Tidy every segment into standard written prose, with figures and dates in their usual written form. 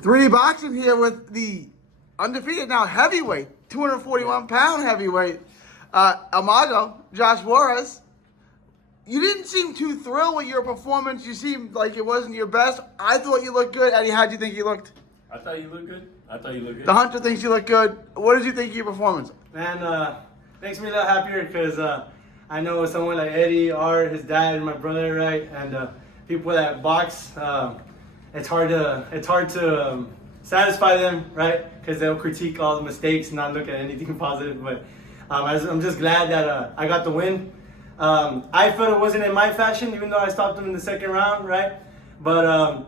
3D boxing here with the undefeated now heavyweight, 241-pound heavyweight, Amago, Josh Juarez. You didn't seem too thrilled with your performance. You seemed like it wasn't your best. I thought you looked good. Eddie, how'd you think you looked? I thought you looked good. The Hunter thinks you look good. What did you think of your performance? Man, makes me a little happier because I know someone like Eddie, Art, his dad, and my brother, right, and people that box. It's hard to satisfy them, right? Because they'll critique all the mistakes and not look at anything positive. But I'm just glad that I got the win. I felt it wasn't in my fashion, even though I stopped him in the second round, right? But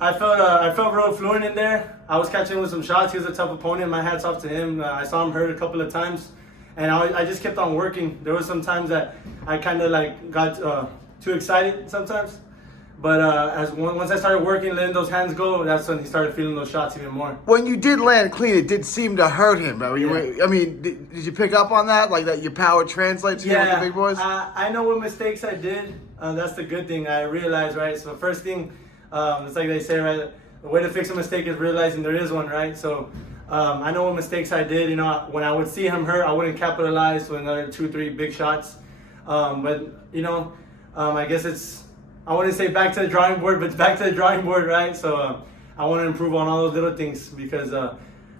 I felt real fluent in there. I was catching him with some shots. He was a tough opponent. My hat's off to him. I saw him hurt a couple of times, and I just kept on working. There were some times that I kind of like got too excited sometimes. But once I started working, letting those hands go, that's when he started feeling those shots even more. When you did land clean, it did seem to hurt him. Right? Yeah. I mean, did you pick up on that? Like that your power translates here with the big boys? I know what mistakes I did. That's the good thing. I realized, right? So the first thing, it's like they say, right? The way to fix a mistake is realizing there is one, right? So I know what mistakes I did. You know, when I would see him hurt, I wouldn't capitalize with another 2-3 big shots. But you know, I guess I wouldn't say back to the drawing board, but it's back to the drawing board, right? So I want to improve on all those little things because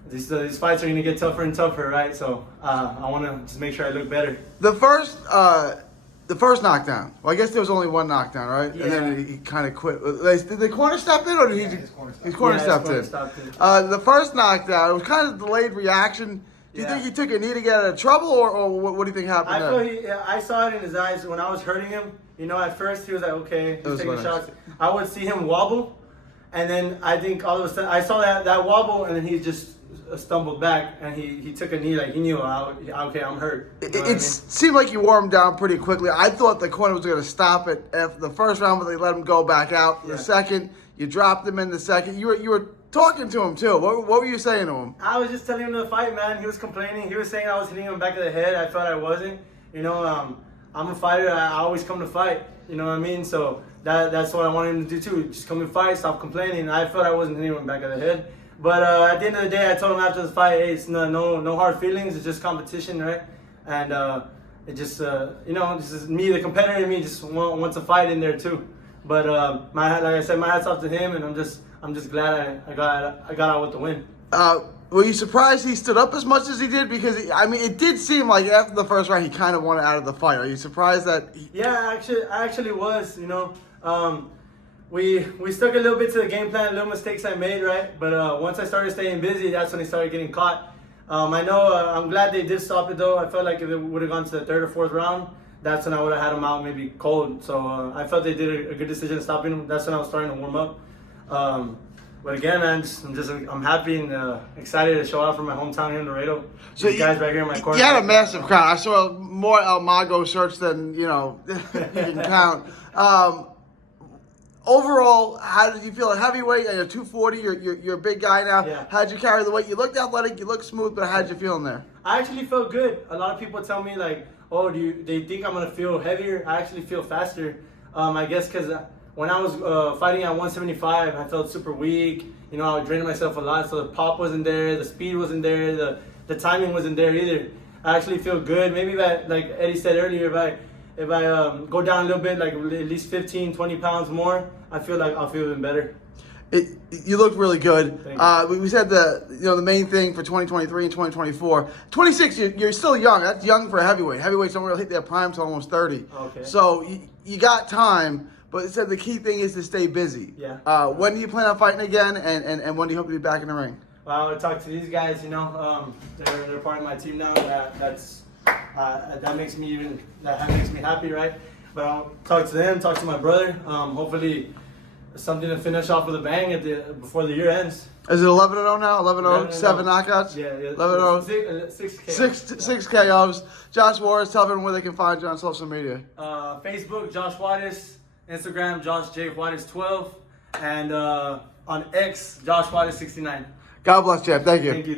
these fights are going to get tougher and tougher, right? So I want to just make sure I look better. The first knockdown. Well, I guess there was only one knockdown, right? Yeah. And then he kind of quit. Did the corner step in, or did he? His corner stepped in. The first knockdown, it was kind of delayed reaction. Do you think he took a knee to get out of trouble, or what do you think happened there? I saw it in his eyes when I was hurting him. You know, at first he was like, okay, he's taking shots. I would see him wobble, and then I think all of a sudden I saw that wobble, and then he just stumbled back, and he took a knee like he knew, okay, I'm hurt. It seemed like you wore him down pretty quickly. I thought the corner was going to stop it after the first round, but they let him go back out. Yeah. The second, you dropped him in the second. You were talking to him too. What were you saying to him? I was just telling him to fight, man. He was complaining. He was saying I was hitting him back of the head. I felt I wasn't. You know, I'm a fighter. I always come to fight. You know what I mean? So that's what I wanted him to do too. Just come and fight. Stop complaining. I felt I wasn't hitting him back of the head. But at the end of the day, I told him after the fight, hey, it's no hard feelings. It's just competition, right? And it just you know, this is me, the competitor in me, just wants to fight in there too. But like I said, my hat's off to him, and I'm just glad I got out with the win. Were you surprised he stood up as much as he did? Because it did seem like after the first round he kind of wanted out of the fight. Are you surprised that? Yeah, I actually was. You know, we stuck a little bit to the game plan, little mistakes I made, right? But once I started staying busy, that's when he started getting caught. I know. I'm glad they did stop it though. I felt like if it would have gone to the third or fourth round, that's when I would have had him out maybe cold. So I felt they did a good decision stopping him. That's when I was starting to warm up. But again, man, I'm happy and excited to show out for my hometown here in Laredo. So you guys right here in my corner. You had a massive crowd. I saw more Amago shirts than you can count. Overall, how did you feel at heavyweight? You're 240. You're a big guy now. Yeah. How'd you carry the weight? You looked athletic. You looked smooth. But how'd you feel in there? I actually felt good. A lot of people tell me like, oh, they think I'm gonna feel heavier? I actually feel faster. I guess because when I was fighting at 175, I felt super weak. You know, I was draining myself a lot, so the pop wasn't there, the speed wasn't there, the timing wasn't there either. I actually feel good. Maybe if like Eddie said earlier, if I go down a little bit, like at least 15, 20 pounds more, I feel like I'll feel even better. You look really good. Thank you. We said the main thing for 2023 and 2024. 26, you're still young. That's young for a heavyweight. Heavyweights don't really hit their prime till almost 30. Okay. So you got time. But it said the key thing is to stay busy. Yeah. When do you plan on fighting again, and when do you hope to be back in the ring? Well, I would talk to these guys. You know, they're part of my team now. That makes me happy, right? But I'll talk to them, talk to my brother. Hopefully, something to finish off with a bang before the year ends. Is it 11-0 now? 11-0, 7 knockouts? Yeah. 11-0. 6 KOs. Josh Juarez, tell everyone where they can find you on social media. Facebook, Josh Juarez. Instagram, Josh J. Juarez 12. And on X, Josh Juarez 69. God bless, champ. Thank you. Thank you.